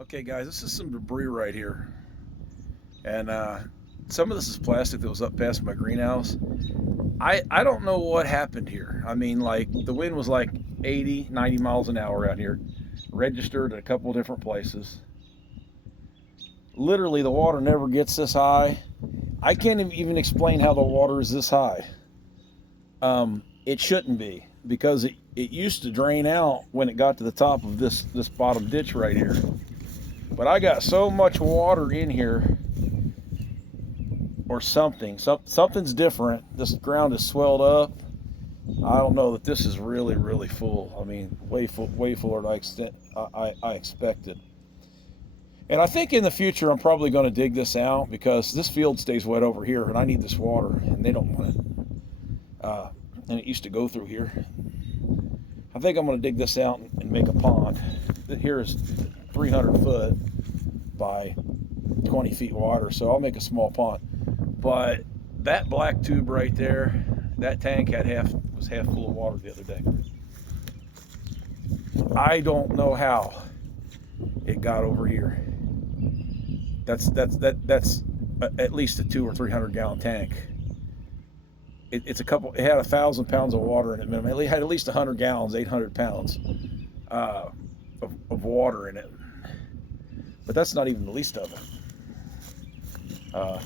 Okay, guys, this is some debris right here. And some of this is plastic that was up past my greenhouse. I don't know what happened here. I mean, like, the wind was like 80, 90 miles an hour out here, registered at a couple different places. Literally, the water never gets this high. I can't even explain how the water is this high. It shouldn't be because it used to drain out when it got to the top of this bottom ditch right here. But I got so much water in here or something. Something's different. This ground is swelled up. I don't know that this is really full. I mean, way fuller than I expected. And I think in the future I'm probably going to dig this out because this field stays wet over here, and I need this water, and they don't want it. And it used to go through here. I think I'm going to dig this out and make a pond. Here is 300 foot by 20 feet water, so I'll make a small pond. But that black tube right there, that tank was half full of water the other day. I don't know how it got over here. That's at least a 200 or 300 gallon tank. It's a couple. It had 1,000 pounds of water in it minimum. It had at least 100 gallons, 800 pounds of water in it. But that's not even the least of it. I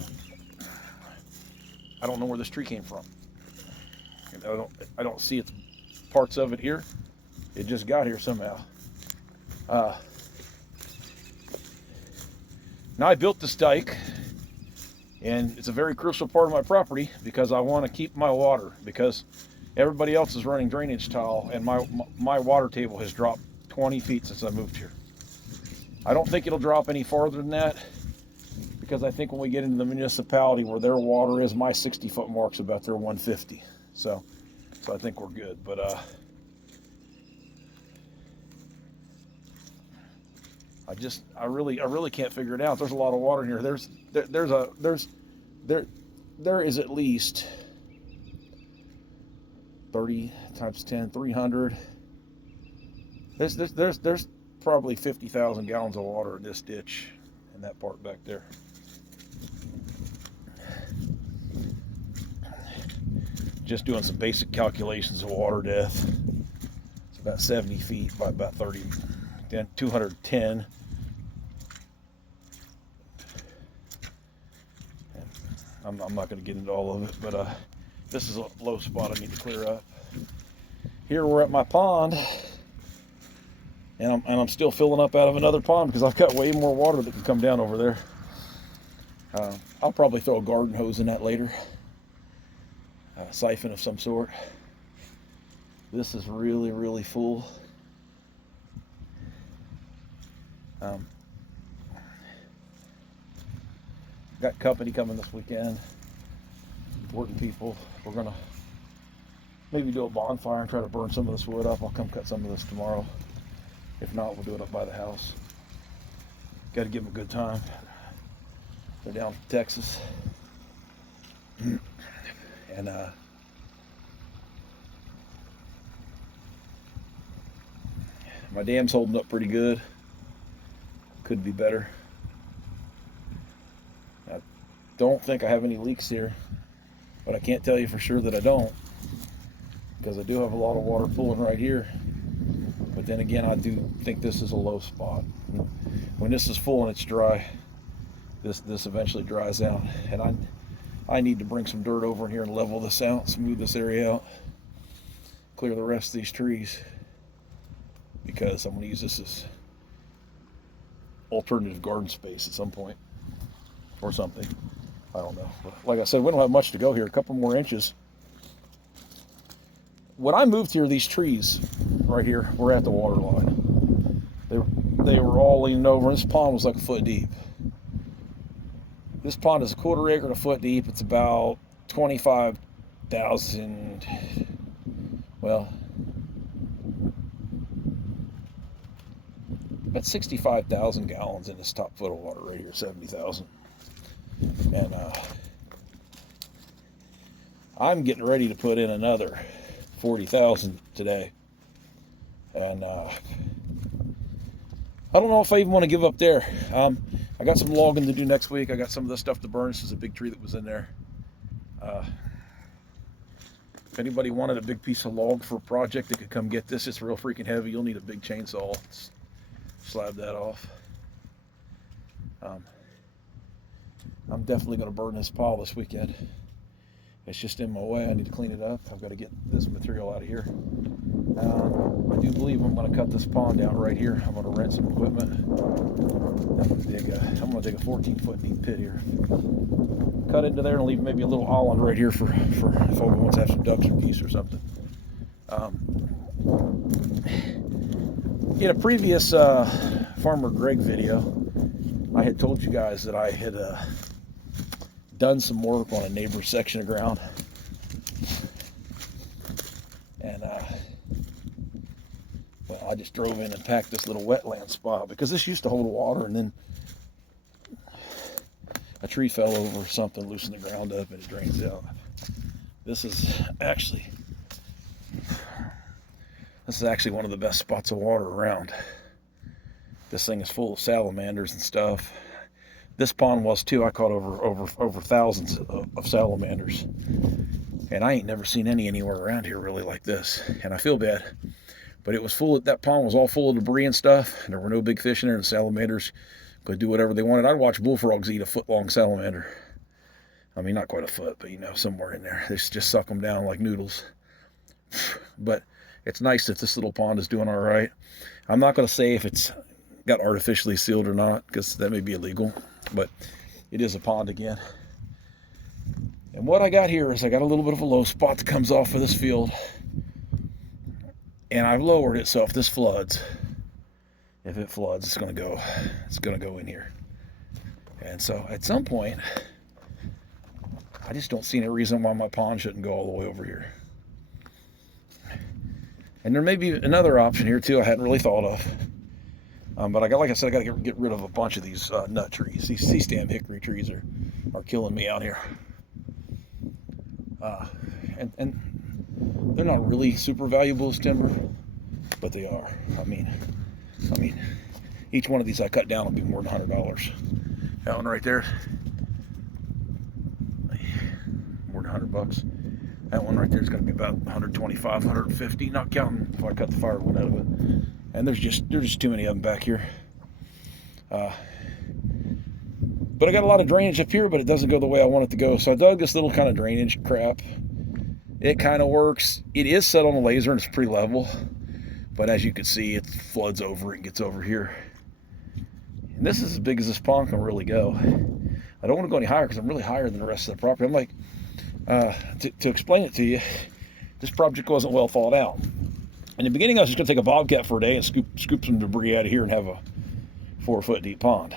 don't know where this tree came from. I don't see its parts of it here. It just got here somehow. Now I built this dike, and it's a very crucial part of my property because I want to keep my water, because everybody else is running drainage tile, and my water table has dropped 20 feet since I moved here. I don't think it'll drop any farther than that, because I think when we get into the municipality where their water is, my 60-foot mark's about their 150. So I think we're good. But I really can't figure it out. There's a lot of water in here. There is at least 30 times 10, 300. There's probably 50,000 gallons of water in this ditch and that part back there. Just doing some basic calculations of water depth. It's about 70 feet by about 30, then 210. I'm not going to get into all of it, but this is a low spot I need to clear up. Here we're at my pond, and I'm still filling up out of another pond because I've got way more water that can come down over there. I'll probably throw a garden hose in that later. A siphon of some sort. This is really full. Got company coming this weekend. Working people. We're gonna maybe do a bonfire and try to burn some of this wood up. I'll come cut some of this tomorrow. If not, we'll do it up by the house. Got to give them a good time. They're down from Texas. And my dam's holding up pretty good. Could be better. I don't think I have any leaks here, but I can't tell you for sure that I don't, because I do have a lot of water pooling right here. But then again, I do think this is a low spot. When this is full and it's dry, this eventually dries out, and I need to bring some dirt over in here and level this out, smooth this area out, clear the rest of these trees, because I'm going to use this as alternative garden space at some point or something. I don't know. But like I said, we don't have much to go here. A couple more inches. When I moved here, these trees right here were at the water line. They were all leaning over, and this pond was like a foot deep. This pond is a quarter acre to a foot deep. It's about 25,000, well, about 65,000 gallons in this top foot of water right here, 70,000. And I'm getting ready to put in another 40,000 today. And I don't know if I even want to give up there. I got some logging to do next week. I got some of this stuff to burn. This is a big tree that was in there. If anybody wanted a big piece of log for a project, they could come get this. It's real freaking heavy. You'll need a big chainsaw. Slab that off. I'm definitely going to burn this pile this weekend. It's just in my way. I need to clean it up. I've got to get this material out of here. I do believe I'm going to cut this pond out right here. I'm going to rent some equipment. I'm going to dig a 14-foot deep pit here. Cut into there and leave maybe a little island right here for if Olga wants to have some ducks or geese or something. In a previous Farmer Greg video, I had told you guys that I had done some work on a neighbor's section of ground. And well, I just drove in and packed this little wetland spot because this used to hold water, and then a tree fell over or something, loosened the ground up, and it drains out. This is actually one of the best spots of water around. This thing is full of salamanders and stuff. This pond was too. I caught over thousands of salamanders, and I ain't never seen any anywhere around here really like this. And I feel bad, but it was full. That pond was all full of debris and stuff, and there were no big fish in there. And salamanders could do whatever they wanted. I'd watch bullfrogs eat a foot-long salamander. I mean, not quite a foot, but somewhere in there. They just suck them down like noodles. But it's nice that this little pond is doing all right. I'm not going to say if it's got artificially sealed or not, because that may be illegal, but it is a pond again. And what I got here is I got a little bit of a low spot that comes off of this field, and I've lowered it so if this floods, if it floods, it's going to go in here. And so at some point, I just don't see any reason why my pond shouldn't go all the way over here. And there may be another option here too I hadn't really thought of. But I got to get rid of a bunch of these nut trees. These C-stem hickory trees are killing me out here. And they're not really super valuable as timber, but they are. I mean, each one of these I cut down will be more than $100. That one right there, more than $100. That one right there is going to be about 125, 150, not counting if I cut the firewood out of it. And there's just too many of them back here. But I got a lot of drainage up here, but it doesn't go the way I want it to go. So I dug this little kind of drainage crap. It kind of works. It is set on a laser and it's pretty level. But as you can see, it floods over and gets over here. And this is as big as this pond can really go. I don't want to go any higher because I'm really higher than the rest of the property. I'm like, to explain it to you, this project wasn't well thought out. In the beginning, I was just going to take a bobcat for a day and scoop some debris out of here and have a 4-foot deep pond.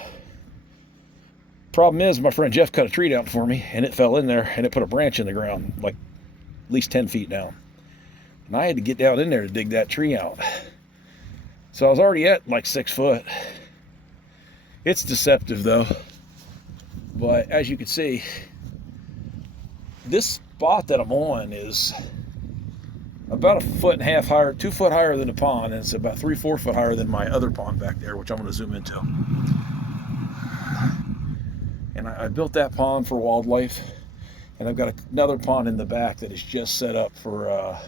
Problem is, my friend Jeff cut a tree down for me, and it fell in there, and it put a branch in the ground, like at least 10 feet down. And I had to get down in there to dig that tree out. So I was already at like 6 foot. It's deceptive, though. But as you can see, this spot that I'm on is about 1.5 foot higher, 2 foot higher than the pond, and it's about 3-4 foot higher than my other pond back there, which I'm going to zoom into. And I built that pond for wildlife, and I've got another pond in the back that is just set up for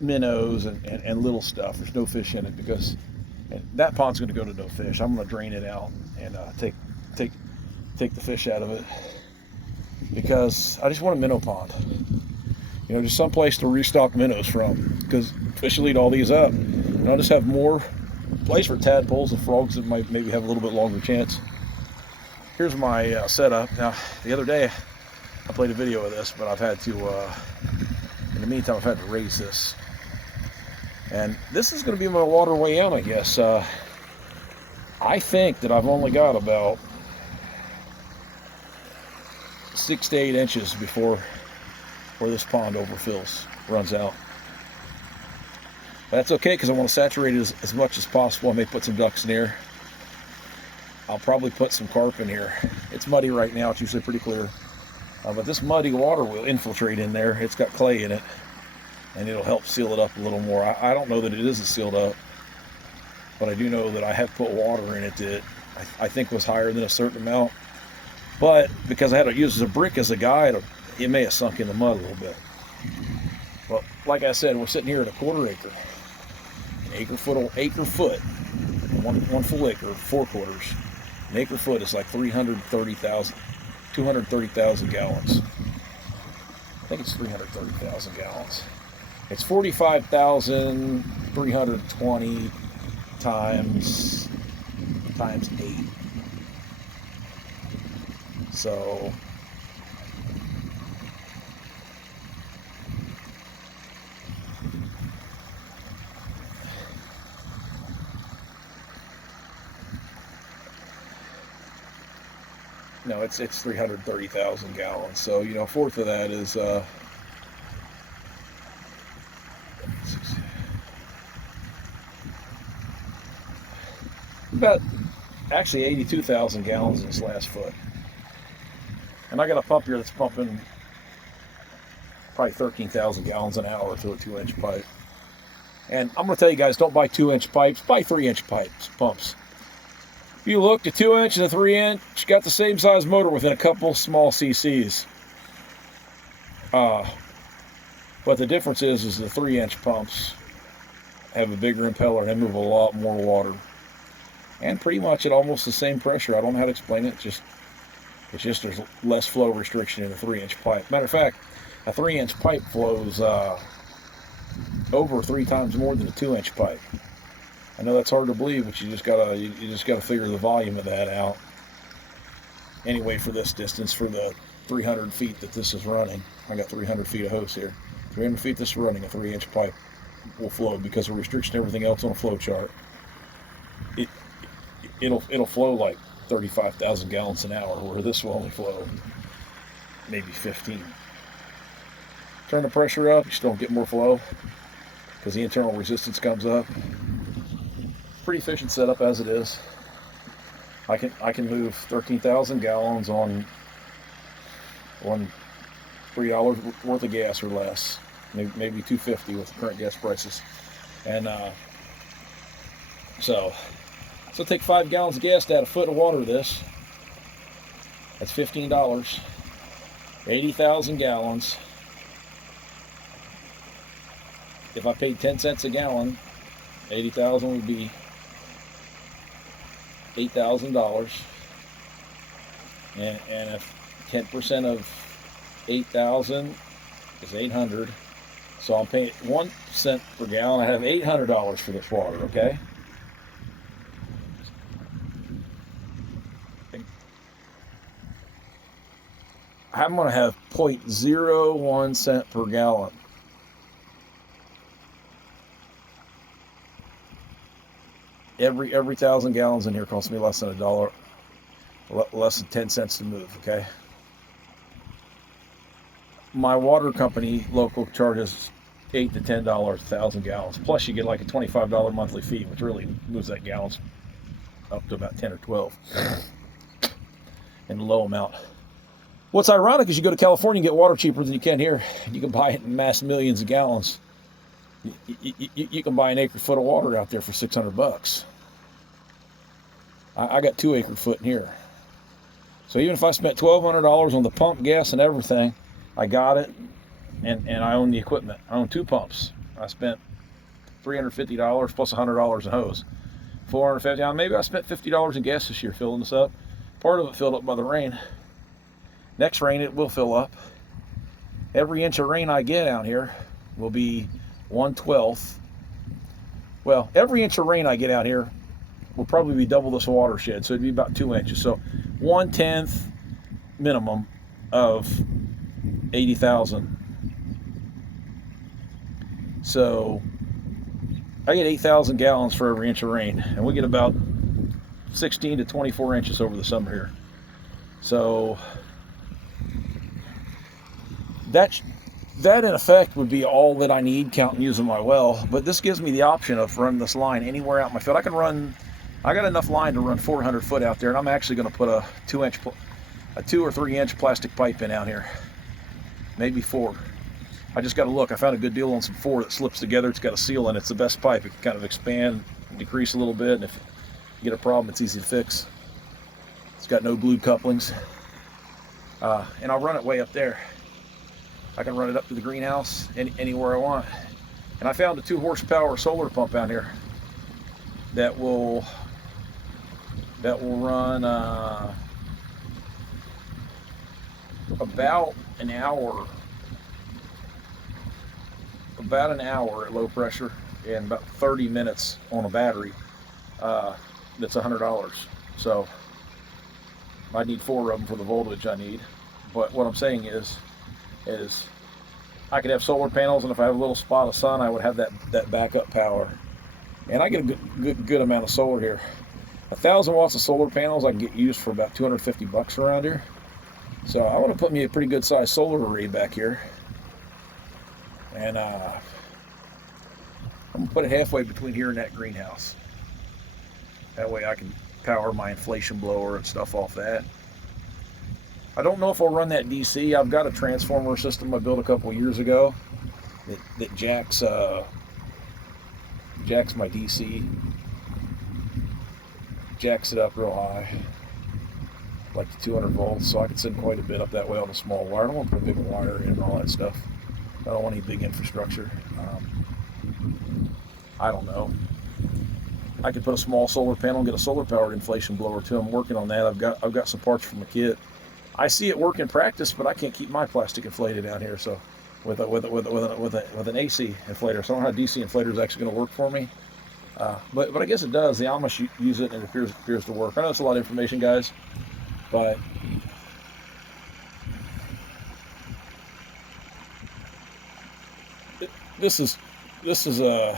minnows and little stuff. There's no fish in it because that pond's going to go to no fish. I'm going to drain it out and take the fish out of it, because I just want a minnow pond. Just some place to restock minnows from, because fish will eat all these up. And I'll just have more place for tadpoles and frogs that might maybe have a little bit longer chance. Here's my setup. Now, the other day, I played a video of this, but I've had to, in the meantime, I've had to raise this. And this is going to be my waterway out, I guess. I think that I've only got about 6 to 8 inches before where this pond overfills, runs out. That's okay, because I want to saturate it as much as possible. I may put some ducks in here. I'll probably put some carp in here. It's muddy right now. It's usually pretty clear. But this muddy water will infiltrate in there. It's got clay in it. and it'll help seal it up a little more. I don't know that it isn't sealed up, but I do know that I have put water in it that I think was higher than a certain amount. But because I had to use a brick as a guide, it may have sunk in the mud a little bit. But like I said, we're sitting here at a quarter acre. An acre foot, one full acre, 4 quarters. An acre foot is like 230,000 gallons. I think it's 330,000 gallons. It's 45,320 times 8. So no, it's 330,000 gallons. So, you know, a fourth of that is about actually 82,000 gallons in this last foot. And I got a pump here that's pumping probably 13,000 gallons an hour through a 2-inch pipe. And I'm going to tell you guys, don't buy 2-inch pipes, buy 3-inch pumps. If you look, the 2-inch and the 3-inch got the same size motor within a couple small cc's. But the difference is the 3-inch pumps have a bigger impeller and they move a lot more water. And pretty much at almost the same pressure. I don't know how to explain it. It's just there's less flow restriction in a 3-inch pipe. Matter of fact, a 3-inch pipe flows over 3 times more than a 2-inch pipe. I know that's hard to believe, but you just gotta figure the volume of that out. Anyway, for this distance, for the 300 feet that this is running, I got 300 feet of hose here. 300 feet this is running, a 3-inch pipe will flow because of restriction everything else on a flow chart. It'll flow like 35,000 gallons an hour, where this will only flow maybe 15. Turn the pressure up, you still don't get more flow because the internal resistance comes up. Pretty efficient setup as it is. I can move 13,000 gallons on $3 worth of gas or less, maybe $2.50 with current gas prices, and so take 5 gallons of gas to add a foot of water to this. That's $15. 80,000 gallons. If I paid 10 cents a gallon, 80,000 would be $8,000. And if 10% of 8,000 is 800, so I'm paying 1 cent per gallon. I have $800 for this water, okay? I'm going to have 0.01 cent per gallon. Every 1,000 gallons in here costs me less than $1, less than 10 cents to move, okay? My water company local charges $8 to $10 a 1,000 gallons. Plus you get like a $25 monthly fee, which really moves that gallons up to about 10 or 12 in the low amount. What's ironic is you go to California and get water cheaper than you can here. You can buy it in mass millions of gallons. You can buy an acre foot of water out there for $600. I got 2 acre foot in here. So even if I spent $1,200 on the pump, gas, and everything, I got it, and I own the equipment. I own 2 pumps. I spent $350 plus $100 in hose. $450. Maybe I spent $50 in gas this year filling this up. Part of it filled up by the rain. Next rain, it will fill up. Every inch of rain I get out here will be 1/12. Well, every inch of rain I get out here will probably be double this watershed, so it'd be about 2 inches. So 1/10 minimum of 80,000. So I get 8,000 gallons for every inch of rain, and we get about 16 to 24 inches over the summer here. So that in effect would be all that I need, counting using my well. But this gives me the option of running this line anywhere out in my field. I got enough line to run 400 foot out there, and I'm actually going to put a 2 or 3 inch plastic pipe in out here, maybe 4. I just got to look. I found a good deal on some 4 that slips together. It's got a seal in it. It's the best pipe. It can kind of expand, decrease a little bit, and if you get a problem, it's easy to fix. It's got no glued couplings. And I'll run it way up there. I can run it up to the greenhouse anywhere I want. And I found a 2 horsepower solar pump out here that will run about an hour at low pressure and about 30 minutes on a battery. That's $100. So I need 4 of them for the voltage I need. But what I'm saying is I could have solar panels, and if I have a little spot of sun, I would have that backup power. And I get a good amount of solar here. 1,000 watts of solar panels I can get used for about $250 around here. So I want to put me a pretty good sized solar array back here. And I'm going to put it halfway between here and that greenhouse. That way I can power my inflation blower and stuff off that. I don't know if I'll run that DC. I've got a transformer system I built a couple years ago that jacks my DC, jacks it up real high, like the 200 volts, so I can send quite a bit up that way on a small wire. I don't want to put a big wire in and all that stuff. I don't want any big infrastructure. I don't know. I could put a small solar panel and get a solar powered inflation blower too. I'm working on that. I've got some parts from a kit. I see it work in practice, but I can't keep my plastic inflated down here. So with an AC inflator, so I don't know how DC inflator is actually going to work for me. But I guess it does. The Amish use it, and it appears to work. I know it's a lot of information, guys, but this is a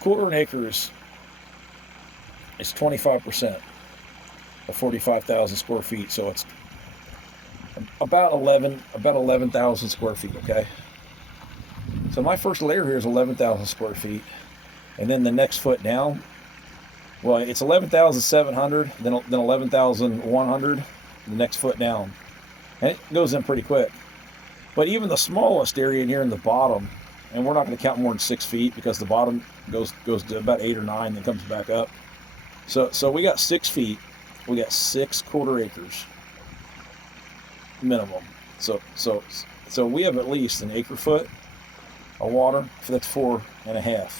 quarter an acre is 25% of 45,000 square feet, so it's about 11,000 square feet. Okay, so my first layer here is 11,000 square feet, and then the next foot down, well, it's 11,700, then 11,100, the next foot down, and it goes in pretty quick. But even the smallest area in here in the bottom, and we're not going to count more than 6 feet because the bottom goes to about 8 or 9, then comes back up. So we got 6 feet. We got 6 quarter acres minimum. So we have at least an acre foot of water. That's 4.5.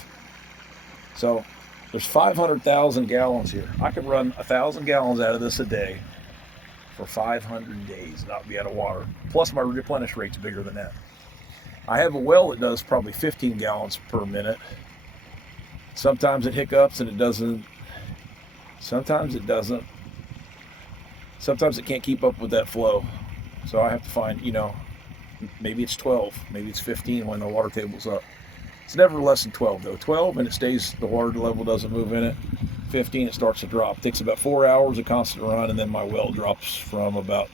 So there's 500,000 gallons here. I could run 1,000 gallons out of this a day for 500 days and not be out of water. Plus my replenish rate's bigger than that. I have a well that does probably 15 gallons per minute. Sometimes it hiccups and it doesn't. Sometimes it doesn't. Sometimes it can't keep up with that flow. So I have to find, maybe it's 12, maybe it's 15 when the water table's up. It's never less than 12 though. 12 and it stays, the water level doesn't move in it. 15, it starts to drop. It takes about 4 hours of constant run, and then my well drops from about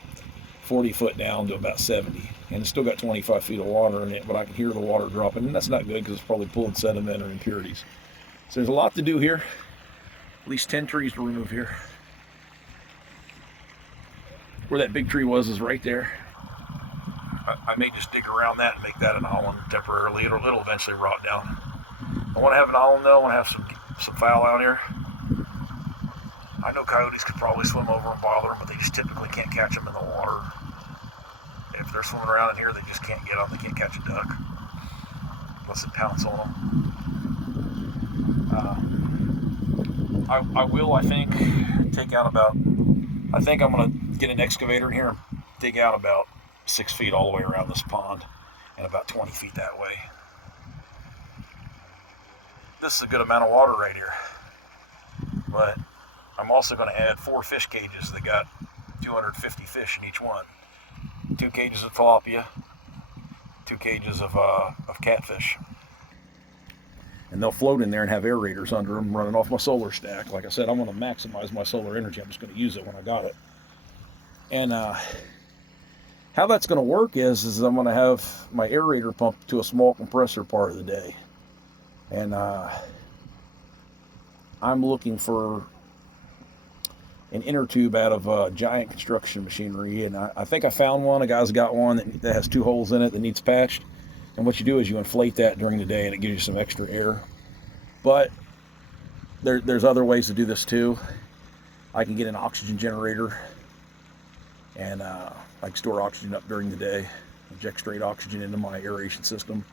40 foot down to about 70. And it's still got 25 feet of water in it, but I can hear the water dropping, and that's not good because it's probably pulling sediment or impurities. So there's a lot to do here. At least 10 trees to remove here. Where that big tree was is right there. I may just dig around that and make that an island temporarily. It'll eventually rot down. I want to have an island though. I want to have some fowl out here. I know coyotes could probably swim over and bother them, but they just typically can't catch them in the water. If they're swimming around in here, they just can't get them. They can't catch a duck unless it pounce on them. I will, I think, take out about, I think I'm going to get an excavator in here and dig out about 6 feet all the way around this pond and about 20 feet that way. This is a good amount of water right here. But I'm also going to add 4 fish cages that got 250 fish in each one. 2 cages of tilapia, 2 cages of catfish. And they'll float in there and have aerators under them running off my solar stack. Like I said, I'm going to maximize my solar energy. I'm just going to use it when I got it. And how that's going to work is I'm going to have my aerator pumped to a small compressor part of the day. And I'm looking for an inner tube out of giant construction machinery, and I think I found one. A guy's got one that has 2 holes in it that needs patched. And what you do is you inflate that during the day, and it gives you some extra air. But there's other ways to do this too. I can get an oxygen generator, and I can store oxygen up during the day, inject straight oxygen into my aeration system.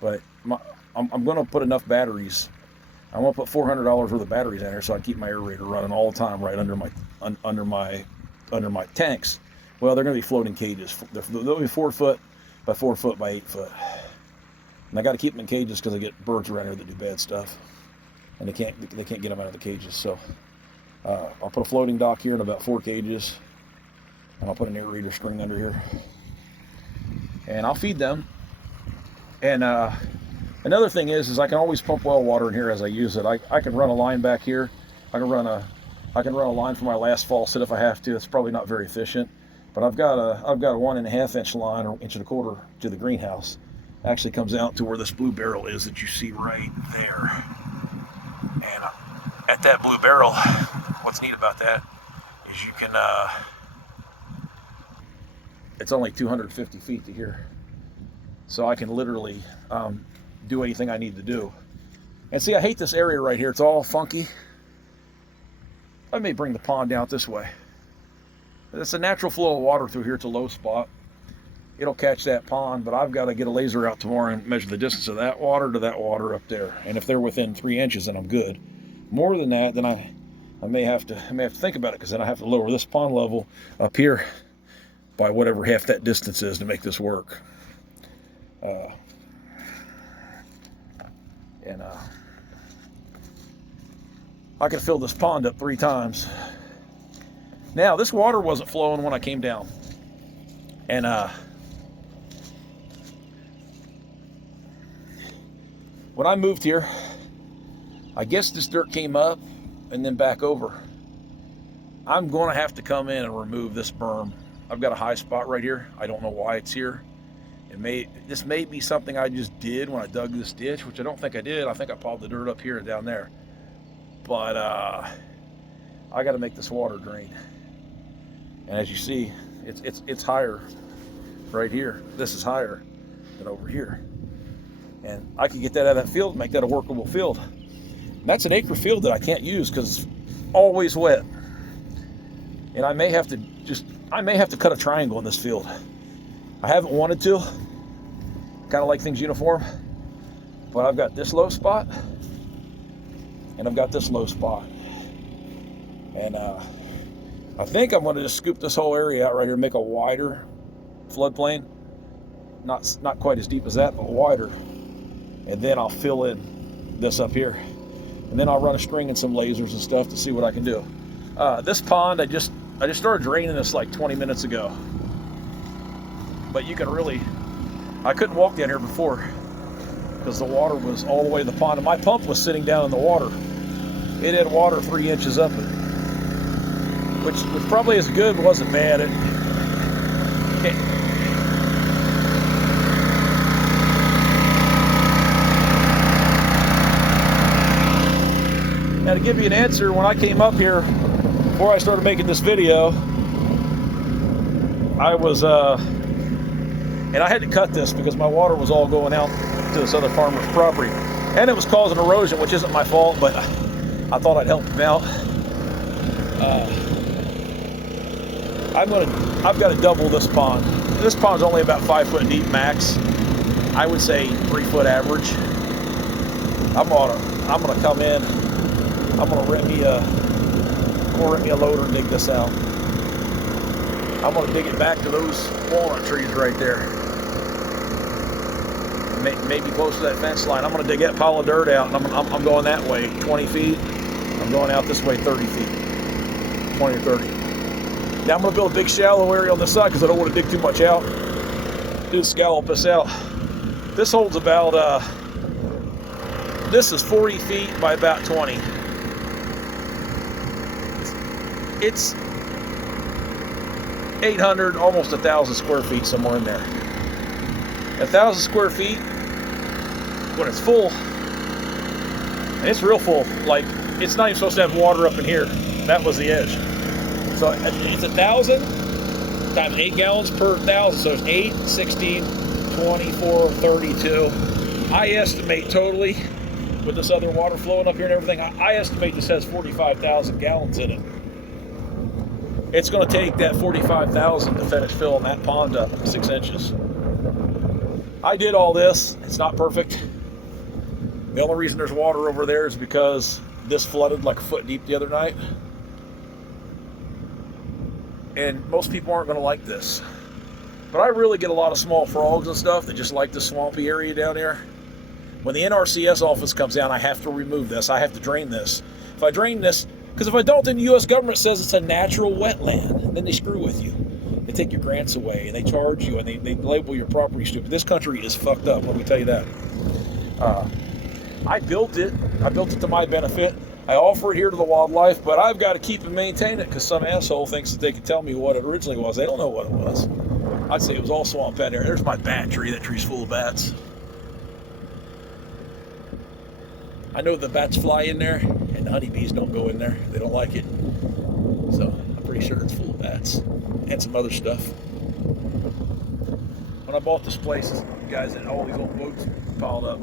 But I'm going to put enough batteries. I want to put $400 worth of batteries in here so I keep my aerator running all the time right under my tanks. Well, they're going to be floating cages. They'll be 4 foot by 4 foot by 8 foot. And I got to keep them in cages because I get birds around here that do bad stuff, and they can't get them out of the cages. So I'll put a floating dock here in about 4 cages, and I'll put an aerator string under here, and I'll feed them. And another thing is I can always pump well water in here as I use it. I can run a line back here. I can run a line for my last faucet if I have to. It's probably not very efficient, but I've got a 1.5 inch line, or 1.25 inches to the greenhouse. It actually comes out to where this blue barrel is that you see right there. And at that blue barrel, what's neat about that is you can, it's only 250 feet to here. So I can literally do anything I need to do. And see, I hate this area right here. It's all funky. I may bring the pond down this way. It's a natural flow of water through here. It's a low spot. It'll catch that pond, but I've got to get a laser out tomorrow and measure the distance of that water to that water up there. And if they're within 3 inches, then I'm good. More than that, then I may have to think about it, because then I have to lower this pond level up here by whatever half that distance is to make this work. I can fill this pond up 3 times. Now, this water wasn't flowing when I came down. And when I moved here, I guess this dirt came up and then back over. I'm going to have to come in and remove this berm. I've got a high spot right here. I don't know why it's here. This may be something I just did when I dug this ditch, which I don't think I did. I think I piled the dirt up here and down there. But I got to make this water drain. And as you see, it's higher right here. This is higher than over here. And I can get that out of that field and make that a workable field. And that's an acre field that I can't use because it's always wet. And I may have to cut a triangle in this field. I haven't wanted to. Kind of like things uniform. But I've got this low spot, and I've got this low spot. And I think I'm going to just scoop this whole area out right here, make a wider floodplain. Not quite as deep as that, but wider. And then I'll fill in this up here. And then I'll run a string and some lasers and stuff to see what I can do. This pond, I just started draining this like 20 minutes ago. But you can really, I couldn't walk down here before because the water was all the way to the pond. And my pump was sitting down in the water. It had water 3 inches up it, which probably is good, but wasn't bad. Now, to give you an answer, when I came up here, before I started making this video, I was, and I had to cut this because my water was all going out to this other farmer's property. And it was causing erosion, which isn't my fault, but I thought I'd help him out. I've got to double this pond. This pond's only about 5 foot deep max. I would say 3 foot average. I'm gonna come in. I'm gonna rent me a loader and dig this out. I'm gonna dig it back to those walnut trees right there. Maybe close to that fence line. I'm gonna dig that pile of dirt out, and I'm going that way 20 feet. I'm going out this way 30 feet, 20 or 30. Now I'm gonna build a big shallow area on this side because I don't want to dig too much out. Just scallop this out. This holds about, this is 40 feet by about 20. It's 800, almost 1,000 square feet, somewhere in there. 1,000 square feet, when it's full, and it's real full, like it's not even supposed to have water up in here. That was the edge. So it's 1,000 times 8 gallons per 1,000. So it's 8, 16, 24, 32. I estimate totally, with this other water flowing up here and everything, I estimate this has 45,000 gallons in it. It's going to take that 45,000 to finish filling that pond up 6 inches. I did all this. It's not perfect. The only reason there's water over there is because this flooded like a foot deep the other night. And most people aren't going to like this. But I really get a lot of small frogs and stuff that just like the swampy area down here. When the NRCS office comes down, I have to remove this. I have to drain this. If I drain this, because if I don't, then the U.S. government says it's a natural wetland. And then they screw with you. They take your grants away, and they charge you, and they label your property stupid. This country is fucked up, let me tell you that. I built it. I built it to my benefit. I offer it here to the wildlife, but I've got to keep and maintain it because some asshole thinks that they can tell me what it originally was. They don't know what it was. I'd say it was all swamp down there. There's my bat tree. That tree's full of bats. I know the bats fly in there, and the honeybees don't go in there. They don't like it. So I'm pretty sure it's full of bats and some other stuff. When I bought this place, guys, and all these old boats piled up.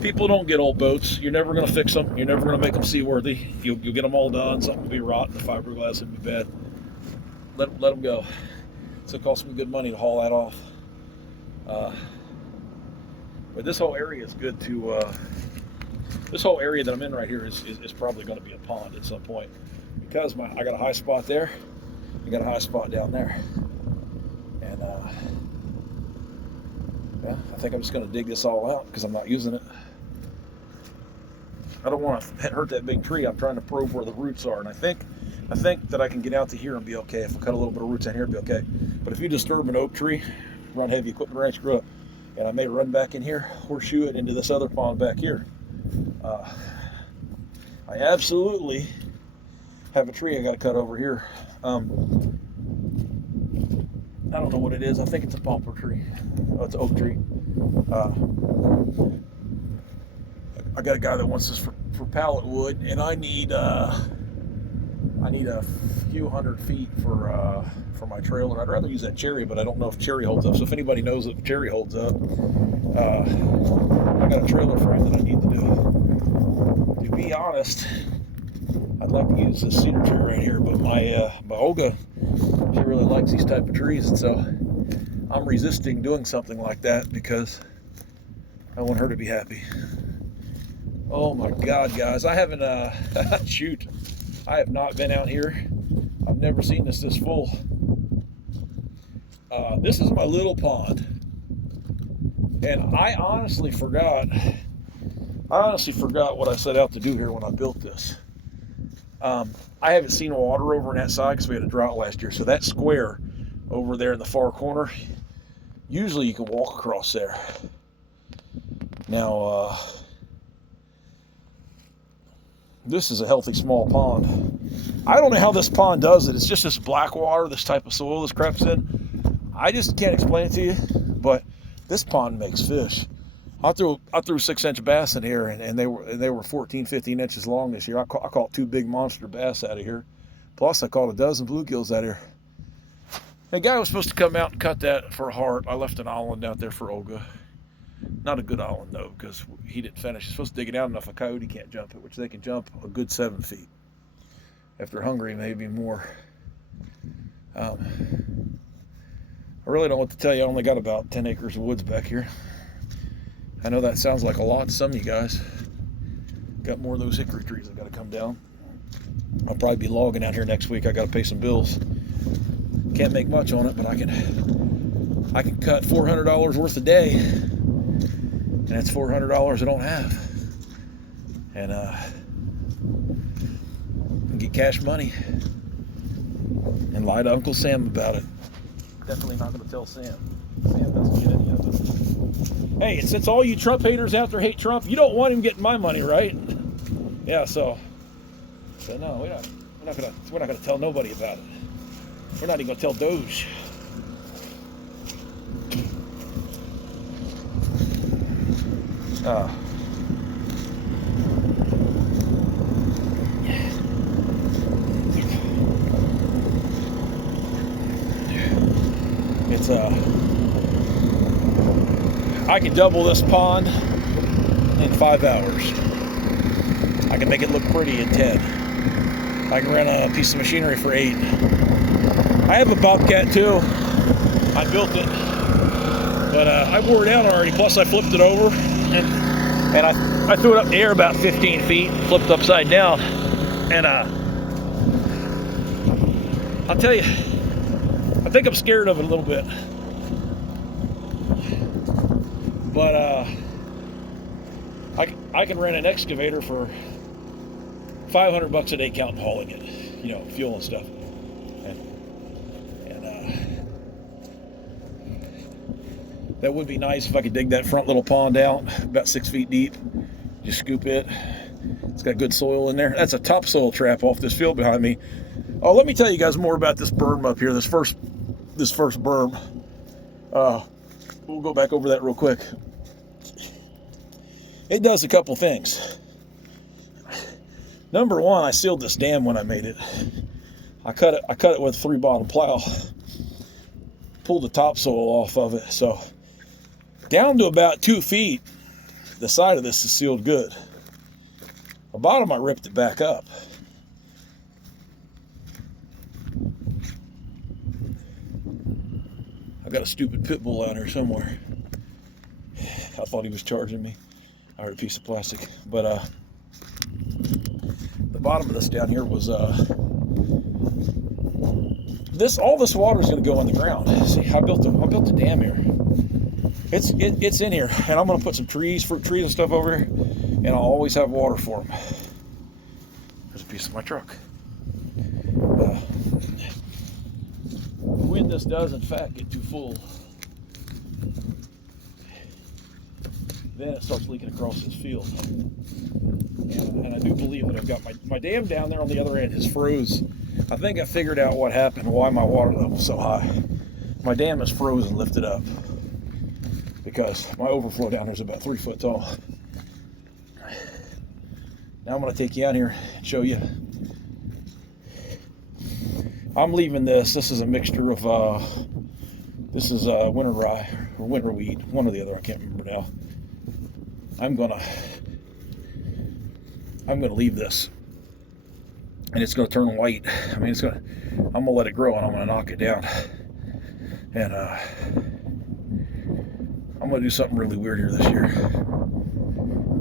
People don't get old boats. You're never going to fix them. You're never going to make them seaworthy. You'll get them all done. Something will be rotten. The fiberglass will be bad. Let them go. So it costs me good money to haul that off. But this whole area is good to... this whole area that I'm in right here is probably going to be a pond at some point. Because I got a high spot there. I got a high spot down there. And yeah, I think I'm just going to dig this all out because I'm not using it. I don't want to hurt that big tree. I'm trying to probe where the roots are, and I think that I can get out to here and be okay. If I cut a little bit of roots in here, it'll be okay. But if you disturb an oak tree, run heavy equipment right screw it. And I may run back in here, horseshoe it into this other pond back here. I absolutely have a tree I got to cut over here. I don't know what it is. I think it's a poplar tree. Oh, it's an oak tree. I got a guy that wants this for pallet wood, and I need a few hundred feet for my trailer. I'd rather use that cherry, but I don't know if cherry holds up. So if anybody knows if cherry holds up, I got a trailer frame that I need to do. To be honest, I'd like to use this cedar tree right here, but my Olga, she really likes these type of trees, and so I'm resisting doing something like that because I want her to be happy. Oh my God, guys, I haven't, shoot, I have not been out here. I've never seen this full. This is my little pond. And I honestly forgot what I set out to do here when I built this. I haven't seen water over on that side because we had a drought last year. So that square over there in the far corner, usually you can walk across there. Now, this is a healthy small pond. I don't know how this pond does it. It's just this black water, this type of soil this crap's in. I just can't explain it to you, but this pond makes fish. I threw 6-inch bass in here, and they were 14, 15 inches long this year. I caught 2 big monster bass out of here. Plus, I caught a dozen bluegills out of here. The guy was supposed to come out and cut that for a heart. I left an island out there for Olga. Not a good island, though, because he didn't finish. He's supposed to dig it out enough a coyote can't jump it, which they can jump a good 7 feet. If they're hungry, maybe more. I really don't know what to tell you. I only got about 10 acres of woods back here. I know that sounds like a lot to some of you guys. Got more of those hickory trees that got to come down. I'll probably be logging out here next week. I got to pay some bills. Can't make much on it, but I can cut $400 worth a day, and that's $400 I don't have. And get cash money and lie to Uncle Sam about it. Definitely not going to tell Sam. Sam doesn't get any of it. Hey, since all you Trump haters out there hate Trump, you don't want him getting my money, right? Yeah, so no, we're not gonna tell nobody about it. We're not even gonna tell Doge. But I can double this pond in 5 hours. I can make it look pretty in 10. I can rent a piece of machinery for 8. I have a Bobcat too. I built it, but I wore it out already. Plus I flipped it over, and I threw it up in the air about 15 feet, flipped upside down, and I'll tell you, I think I'm scared of it a little bit. But I can rent an excavator for $500 a day, counting hauling it, you know, fuel and stuff. And that would be nice if I could dig that front little pond out, about 6 feet deep. Just scoop it. It's got good soil in there. That's a topsoil trap off this field behind me. Oh, let me tell you guys more about this berm up here. This first berm. We'll go back over that real quick. It does a couple things. Number one, I sealed this dam when I made it. I cut it with a 3-bottom plow. Pulled the topsoil off of it. So down to about 2 feet, the side of this is sealed good. The bottom, I ripped it back up. I got a stupid pit bull out here somewhere. I thought he was charging me. I heard a piece of plastic. But the bottom of this down here was all this water is going to go in the ground. See, I built a dam here. It's in here, and I'm going to put some fruit trees and stuff over here, and I'll always have water for them. There's a piece of my truck. When this does in fact get too full, then it starts leaking across this field. And I do believe that I've got my dam down there on the other end has froze. I think I figured out what happened, why my water level is so high. My dam is frozen, lifted up, because my overflow down there is about 3 foot tall. Now I'm going to take you out here and show you. I'm leaving this. This is a mixture of, this is winter rye or winter wheat, one or the other. I can't remember now. I'm gonna leave this, and it's gonna turn white. I mean, I'm gonna let it grow, and I'm gonna knock it down, and I'm gonna do something really weird here this year.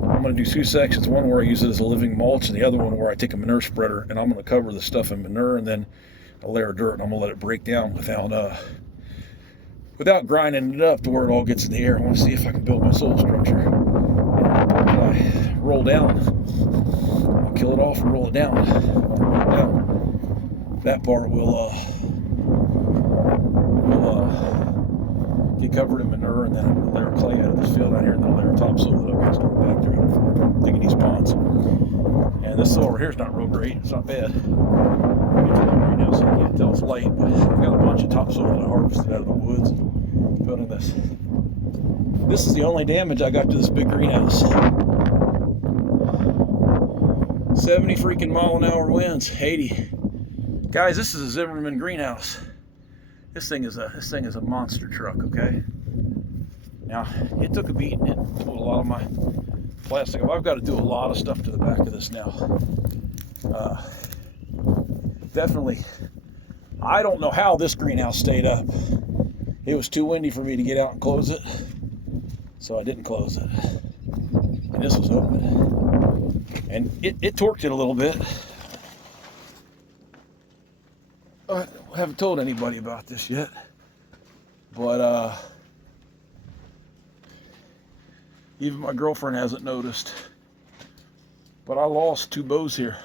I'm gonna do 2 sections. One where I use it as a living mulch, and the other one where I take a manure spreader and I'm gonna cover the stuff in manure, and then a layer of dirt, and I'm gonna let it break down without grinding it up to where it all gets in the air. I want to see if I can build my soil structure. When I roll down, I'll kill it off and roll it down. That part will get covered in manure, and then I'm gonna layer clay out of this field out here, and then I'll layer topsoil that I'm going back there for digging these ponds. And this soil over here is not real great. It's not bad. Right now, so you can't tell it's light, but I've got a bunch of topsoil that I harvested out of the woods building this. This is the only damage I got to this big greenhouse. 70 freaking mile-an-hour winds, 80. Guys, this is a Zimmerman greenhouse. This thing is a monster truck, okay? Now, it took a beating. It pulled a lot of my plastic off. I've got to do a lot of stuff to the back of this now. Definitely, I don't know how this greenhouse stayed up. It was too windy for me to get out and close it, so I didn't close it. And this was open. And it torqued it a little bit. I haven't told anybody about this yet, but even my girlfriend hasn't noticed. But I lost 2 bows here.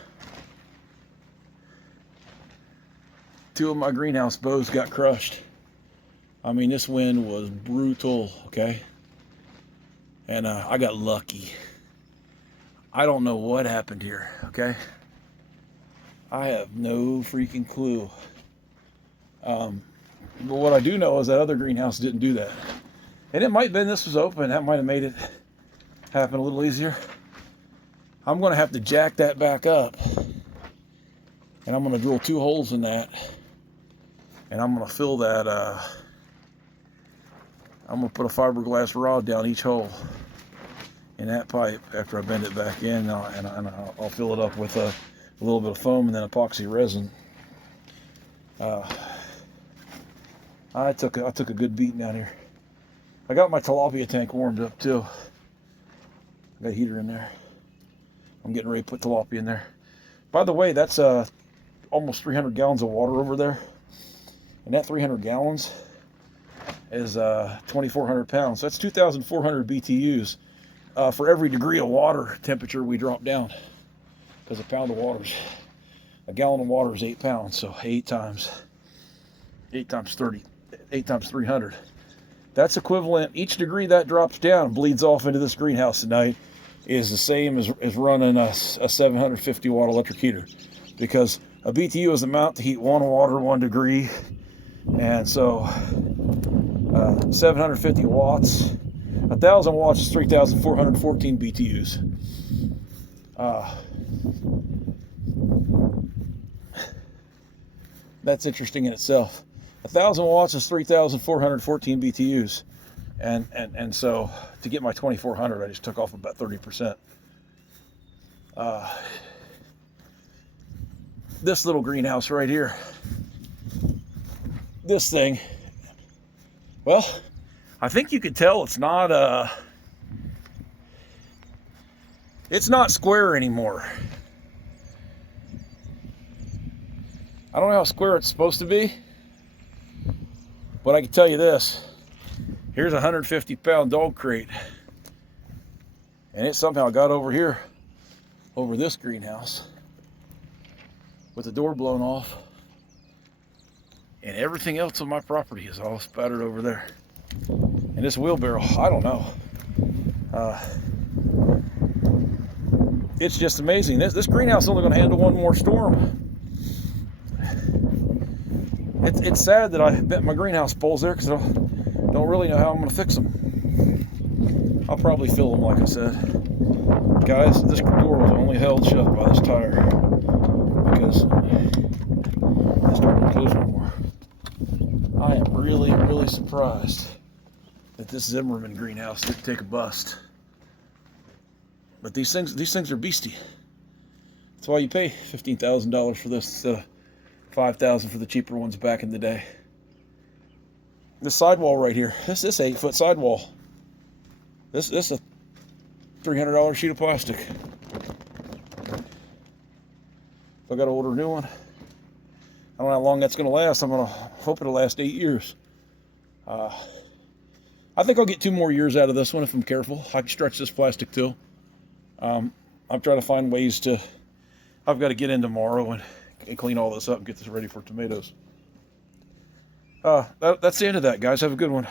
2 of my greenhouse bows got crushed. I mean, this wind was brutal, okay? And I got lucky. I don't know what happened here, okay? I have no freaking clue. But what I do know is that other greenhouse didn't do that. And it might have been this was open. That might have made it happen a little easier. I'm going to have to jack that back up. And I'm going to drill 2 holes in that. And I'm going to fill that I'm gonna put a fiberglass rod down each hole in that pipe after I bend it back in, and I'll fill it up with a little bit of foam and then epoxy resin. I took a good beating down here. I got my tilapia tank warmed up too. I got a heater in there. I'm getting ready to put tilapia in there. By the way, that's almost 300 gallons of water over there, and that 300 gallons is 2,400 pounds. That's 2,400 BTUs for every degree of water temperature we drop down. Because a gallon of water is 8 pounds, so 8 times 30, 8 times 300. That's equivalent. Each degree that drops down bleeds off into this greenhouse tonight is the same as running a 750 watt electric heater, because a BTU is the amount to heat one water 1 degree, and so 750 watts, 1,000 watts is 3,414 BTUs. That's interesting in itself. 1,000 watts is 3,414 BTUs, and so to get my 2,400, I just took off about 30%. This little greenhouse right here, this thing, well, I think you could tell it's not square anymore. I don't know how square it's supposed to be, but I can tell you this. Here's a 150-pound dog crate, and it somehow got over here, over this greenhouse, with the door blown off, and everything else on my property is all spattered over there. And this wheelbarrow, I don't know. It's just amazing. This greenhouse is only going to handle one more storm. It's sad that I bent my greenhouse poles there, because I don't really know how I'm going to fix them. I'll probably fill them, like I said. Guys, this door was only held shut by this tire, because it's starting to close no more. I am really, really surprised that this Zimmerman greenhouse didn't take a bust. But these things are beastie. That's why you pay $15,000 for this instead of $5,000 for the cheaper ones back in the day. This sidewall right here, this 8-foot sidewall. This is a $300 sheet of plastic. I got to order a new one. I don't know how long that's going to last. I'm going to hope it'll last 8 years. I think I'll get 2 more years out of this one if I'm careful. I can stretch this plastic too. I'm trying to find ways to. I've got to get in tomorrow and clean all this up and get this ready for tomatoes. That's the end of that, guys. Have a good one.